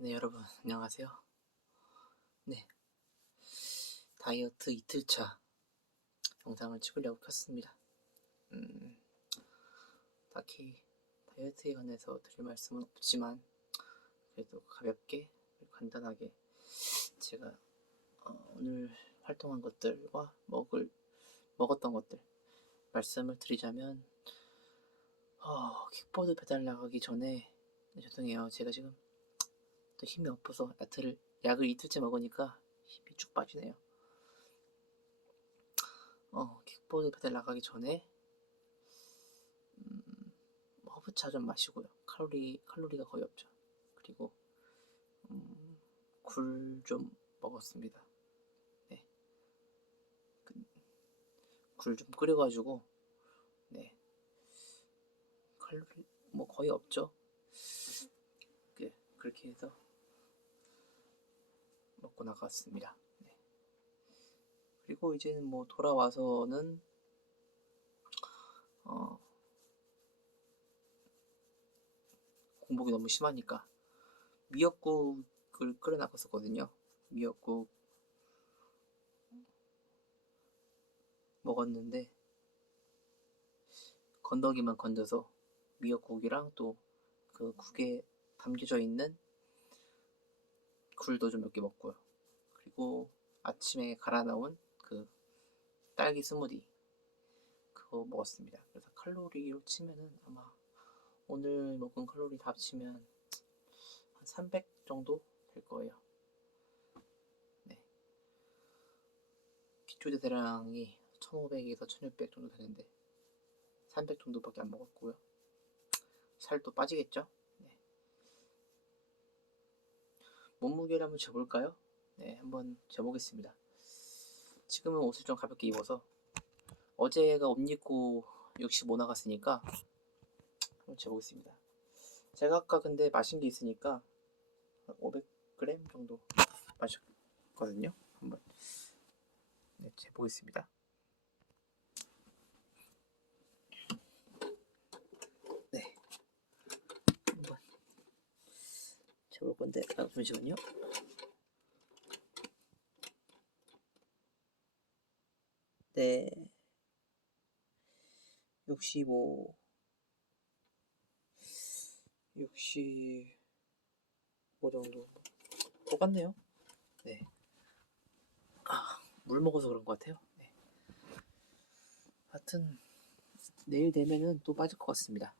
네, 여러분, 안녕하세요. 네, 다이어트 이틀차 영상을 찍으려고 켰습니다. 딱히 다이어트에 관해서 드릴 말씀은 없지만, 그래도 가볍게, 간단하게 제가 오늘 활동한 것들과 먹었던 것들 말씀을 드리자면, 킥보드 배달 나가기 전에, 죄송해요. 제가 지금 또 힘이 없어서 약을 이틀째 먹으니까 힘이 쭉 빠지네요. 킥보드 배달 나가기 전에 허브차 좀 마시고요. 칼로리가 거의 없죠. 그리고 굴 좀 먹었습니다. 네, 굴 좀 끓여가지고 네, 칼로리 뭐 거의 없죠. 그렇게 해서 먹고 나갔습니다. 네. 그리고 이제는 뭐 돌아와서는 공복이 너무 심하니까 미역국을 끓여 나갔었거든요. 미역국 먹었는데 건더기만 건져서 미역국이랑 또 그 국에 담겨져 있는 굴도 좀 몇 개 먹고요. 그리고 아침에 갈아 나온 그 딸기 스무디 그거 먹었습니다. 그래서 칼로리로 치면은 아마 오늘 먹은 칼로리 다 합치면 한 300 정도 될 거예요. 네. 기초 대사량이 1500에서 1600 정도 되는데 300 정도밖에 안 먹었고요. 살도 빠지겠죠? 네. 몸무게를 한번 재볼까요? 네, 한번 재보겠습니다. 지금은 옷을 좀 가볍게 입어서 어제가 옷 입고 65 나갔으니까 한번 재보겠습니다. 제가 아까 근데 마신 게 있으니까 500g 정도 마셨거든요. 한번 재보겠습니다. 네, 한번 재볼 건데 잠시만요. 네, 65 정도 똑같네요. 네, 물 먹어서 그런 것 같아요. 네. 하여튼 내일 되면은 또 빠질 것 같습니다.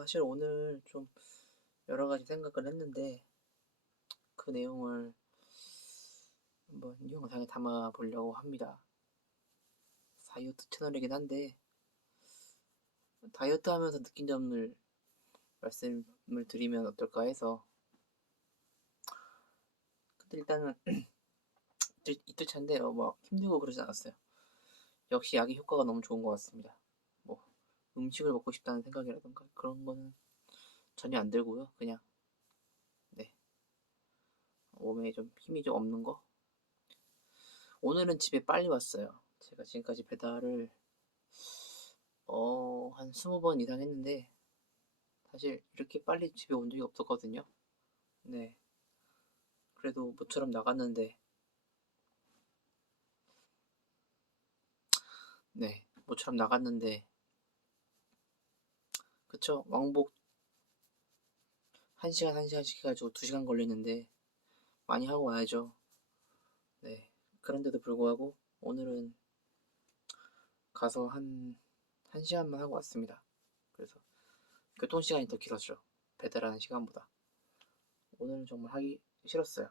사실 오늘 좀 여러 가지 생각을 했는데 그 내용을 한번 이 영상에 담아 보려고 합니다. 다이어트 채널이긴 한데 다이어트 하면서 느낀 점을 말씀을 드리면 어떨까 해서. 근데 일단은 이틀 차인데요. 막 힘들고 그러지 않았어요. 역시 약의 효과가 너무 좋은 것 같습니다. 뭐 음식을 먹고 싶다는 생각이라던가 그런 거는 전혀 안 들고요. 그냥 네, 몸에 좀 힘이 좀 없는 거. 오늘은 집에 빨리 왔어요. 제가 지금까지 배달을 한 20번 이상 했는데 사실 이렇게 빨리 집에 온 적이 없었거든요. 네, 그래도 모처럼 나갔는데 네, 모처럼 나갔는데 그쵸? 왕복 1시간 1시간씩 해가지고 2시간 걸리는데 많이 하고 와야죠. 네, 그런데도 불구하고 오늘은 가서 한 1시간만 하고 왔습니다. 그래서 교통시간이 더 길었죠. 배달하는 시간보다. 오늘은 정말 하기 싫었어요.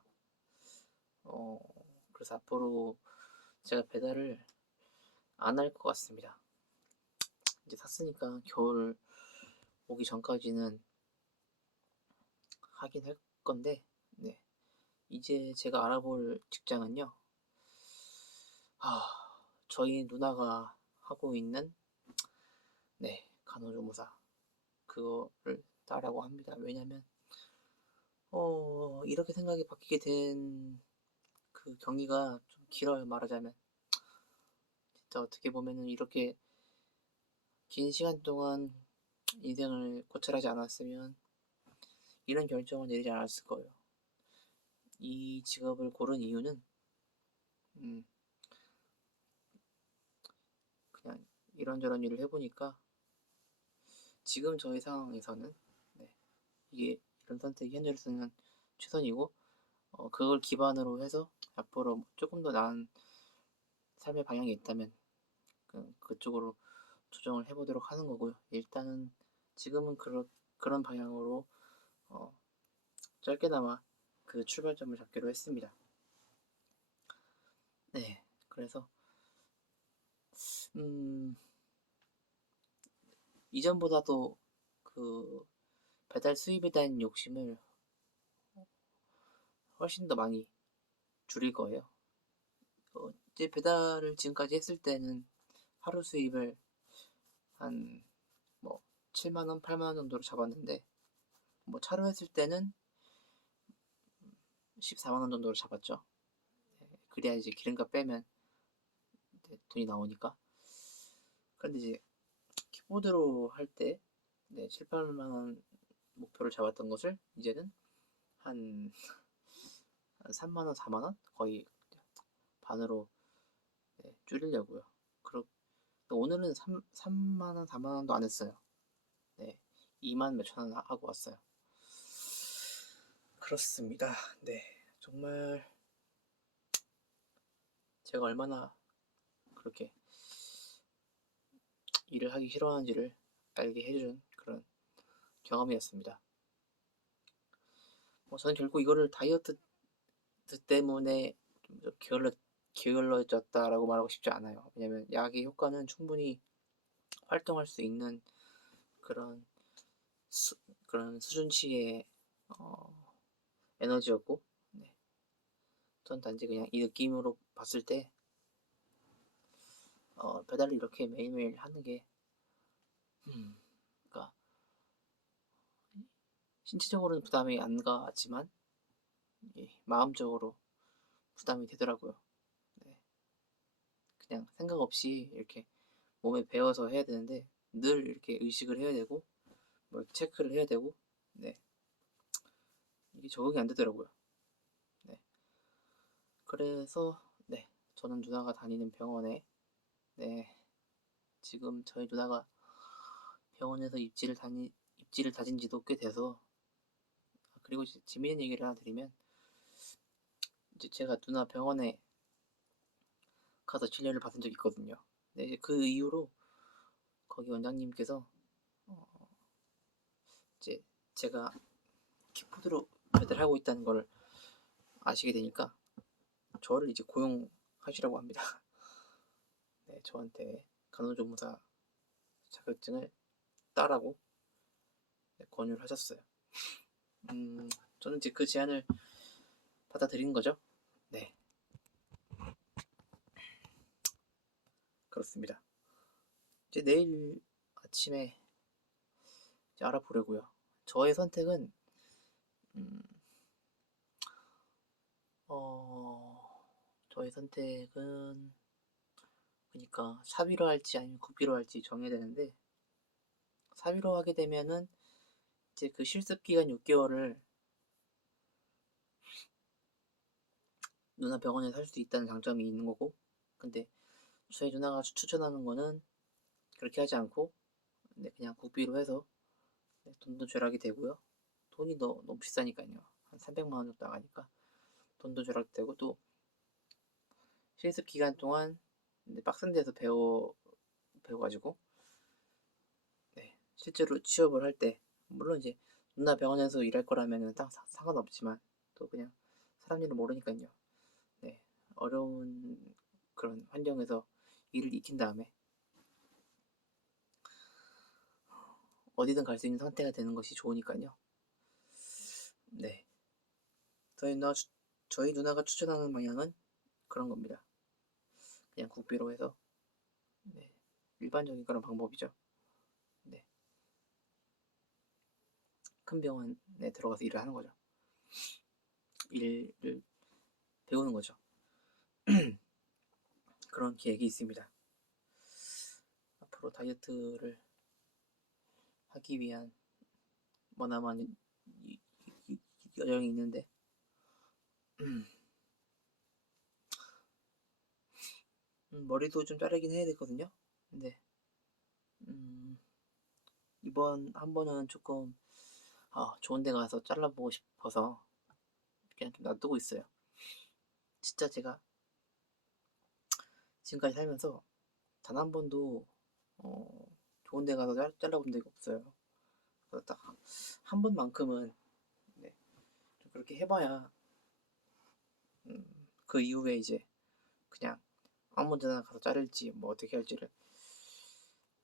그래서 앞으로 제가 배달을 안 할 것 같습니다. 이제 샀으니까 겨울 오기 전까지는 하긴 할 건데, 네. 이제 제가 알아볼 직장은요, 저희 누나가 하고 있는, 네, 간호조무사. 그거를 따라고 합니다. 왜냐면, 이렇게 생각이 바뀌게 된 그 경위가 좀 길어요, 말하자면. 진짜 어떻게 보면은 이렇게 긴 시간 동안 인생을 고찰하지 않았으면 이런 결정을 내리지 않았을 거예요. 이 직업을 고른 이유는 음, 그냥 이런저런 일을 해보니까 지금 저의 상황에서는 네, 이게 이런 선택이 현재로서는 최선이고 그걸 기반으로 해서 앞으로 조금 더 나은 삶의 방향이 있다면 그쪽으로 조정을 해보도록 하는 거고요. 일단은 지금은 그런 방향으로 어, 짧게나마 그 출발점을 잡기로 했습니다. 네, 그래서 음, 이전보다도 그 배달 수입에 대한 욕심을 훨씬 더 많이 줄일 거예요. 이제 배달을 지금까지 했을 때는 하루 수입을 한 뭐 7만 원, 8만 원 정도로 잡았는데 뭐 차로 했을 때는 14만 원 정도로 잡았죠. 네, 그래야 이제 기름값 빼면 돈이 나오니까. 그런데 이제 키보드로 할 때 네, 7, 8만 원 목표를 잡았던 것을 이제는 한, 한 3만 원, 4만 원 거의 반으로 네, 줄이려고요. 오늘은 3만 원, 4만 원도 안 했어요. 네, 2만 몇천 원 하고 왔어요. 그렇습니다. 네, 정말 제가 얼마나 그렇게 일을 하기 싫어하는지를 알게 해준 그런 경험이었습니다. 저는 결국 이거를 다이어트 때문에 좀 게을러졌다라고 말하고 싶지 않아요. 왜냐면 약의 효과는 충분히 활동할 수 있는 그런 수, 그런 수준치의 어, 에너지였고, 네. 전 단지 그냥 이 느낌으로 봤을 때 배달을 이렇게 매일매일 하는 게, 그러니까 신체적으로는 부담이 안 가지만 마음적으로 부담이 되더라고요. 네. 그냥 생각 없이 이렇게 몸에 배워서 해야 되는데 늘 이렇게 의식을 해야 되고 뭐 체크를 해야 되고 네. 이게 적응이 안 되더라고요. 네. 그래서 네. 저는 누나가 다니는 병원에 네. 지금 저희 누나가 병원에서 입지를 다진 지도 꽤 돼서 그리고 재미있는 얘기를 하나 드리면 이제 제가 누나 병원에 가서 진료를 받은 적이 있거든요. 네, 그 이후로 거기 원장님께서 어, 이제 제가 키보드로 배달하고 있다는 걸 아시게 되니까 저를 이제 고용하시라고 합니다. 네, 저한테 간호조무사 자격증을 따라고 네, 권유를 하셨어요. 저는 이제 그 제안을 받아들인 거죠. 네, 그렇습니다. 이제 내일 아침에 이제 알아보려고요. 저의 선택은 음, 저의 선택은 그러니까 사비로 할지 아니면 국비로 할지 정해야 되는데 사비로 하게 되면은 이제 그 실습 기간 6개월을 누나 병원에서 할 수 있다는 장점이 있는 거고 근데 저희 누나가 추천하는 거는 그렇게 하지 않고 네, 그냥 국비로 해서 네, 돈도 절약이 되고요. 돈이 너무 비싸니까요. 한 300만 원 정도 나가니까 돈도 절약되고 또 실습 기간 동안 빡센 데서 배워가지고 네, 실제로 취업을 할 때 물론 이제 누나 병원에서 일할 거라면은 딱 상관없지만 또 그냥 사람 일을 모르니까요. 네, 어려운 그런 환경에서 일을 익힌 다음에 어디든 갈 수 있는 상태가 되는 것이 좋으니까요. 네, 저희 누나가 추천하는 방향은 그런 겁니다. 그냥 국비로 해서 네, 일반적인 그런 방법이죠. 네, 큰 병원에 들어가서 일을 하는 거죠. 일을 배우는 거죠. 그런 계획이 있습니다. 앞으로 다이어트를 하기 위한 머나먼 여정이 있는데 머리도 좀 자르긴 해야 되거든요. 근데 이번 한 번은 조금 좋은 데 가서 잘라보고 싶어서 그냥 좀 놔두고 있어요. 진짜 제가 지금까지 살면서 단 한 번도 좋은 데 가서 잘라본 적이 없어요. 그래서 딱 한 번만큼은 네, 좀 그렇게 해봐야 그 이후에 이제 그냥 아무 데나 가서 자를지 뭐 어떻게 할지를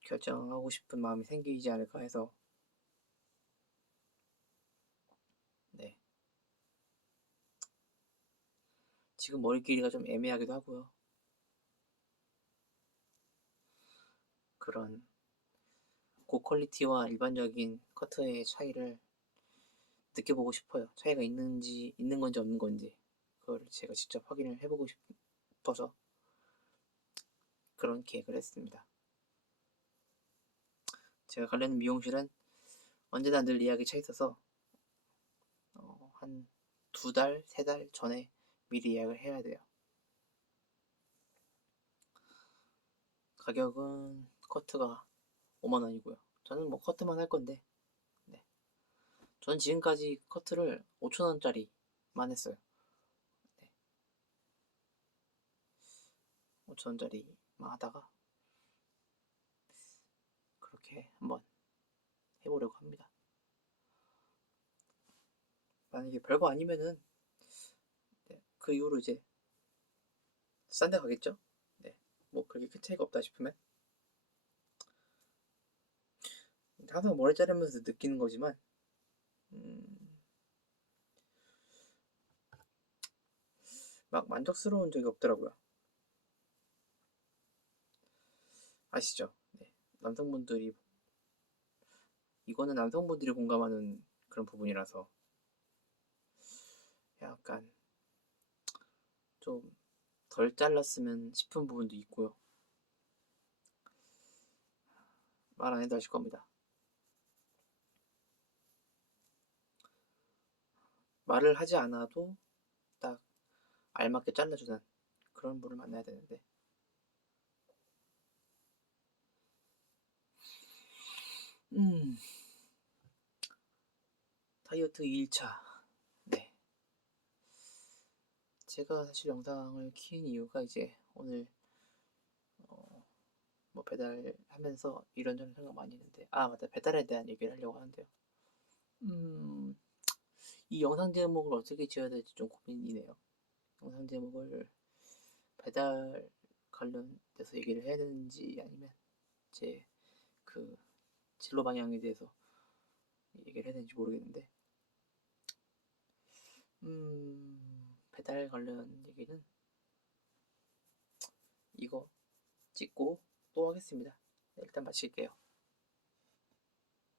결정하고 싶은 마음이 생기지 않을까 해서 네, 지금 머리 길이가 좀 애매하기도 하고요. 그런 고퀄리티와 일반적인 커트의 차이를 느껴보고 싶어요. 차이가 있는 건지 없는 건지 그걸 제가 직접 확인을 해보고 싶어서 그런 계획을 했습니다. 제가 가려는 미용실은 언제나 늘 예약이 차 있어서 한 2달, 3달 전에 미리 예약을 해야 돼요. 가격은 커트가 5만 원이고요. 저는 뭐 커트만 할 건데 네. 저는 지금까지 커트를 5천 원짜리만 했어요. 네. 5천 원짜리만 하다가 그렇게 한번 해보려고 합니다. 만약에 별거 아니면은 네, 그 이후로 이제 싼 데 가겠죠? 네. 뭐 그렇게 큰 차이가 없다 싶으면 항상 머리 자르면서 느끼는 거지만 막 만족스러운 적이 없더라고요. 아시죠? 네. 남성분들이 이거는 남성분들이 공감하는 그런 부분이라서 약간 좀 덜 잘랐으면 싶은 부분도 있고요. 말 안 해도 아실 겁니다. 말을 하지 않아도 딱 알맞게 잘라주는 그런 분을 만나야 되는데 음 다이어트 2일차 네 제가 사실 영상을 킨 이유가 이제 오늘 뭐 배달하면서 이런저런 생각 많이 했는데 맞다 배달에 대한 얘기를 하려고 하는데요. 이 영상 제목을 어떻게 지어야 될지 좀 고민이네요. 영상 제목을 배달 관련돼서 얘기를 해야 되는지 아니면 제 그 진로 방향에 대해서 얘기를 해야 되는지 모르겠는데 배달 관련 얘기는 이거 찍고 또 하겠습니다. 네, 일단 마칠게요.